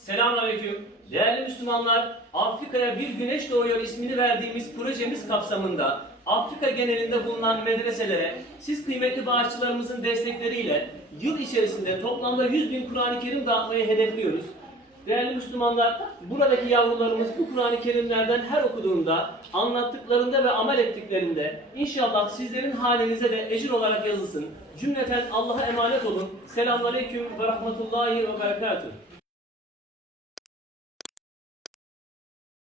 Selamünaleyküm değerli Müslümanlar Afrika'ya bir güneş doğuyor ismini verdiğimiz projemiz kapsamında Afrika genelinde bulunan medreselere siz kıymetli bağışçılarımızın destekleriyle yıl içerisinde toplamda 100 bin Kur'an-ı Kerim dağıtmayı hedefliyoruz. Değerli Müslümanlar, buradaki yavrularımız bu Kur'an-ı Kerimlerden her okuduğunda, anlattıklarında ve amel ettiklerinde inşallah sizlerin halinize de ecir olarak yazılsın. Cümleten Allah'a emanet olun. Selamünaleyküm ve rahmetullahi ve berekatuhu.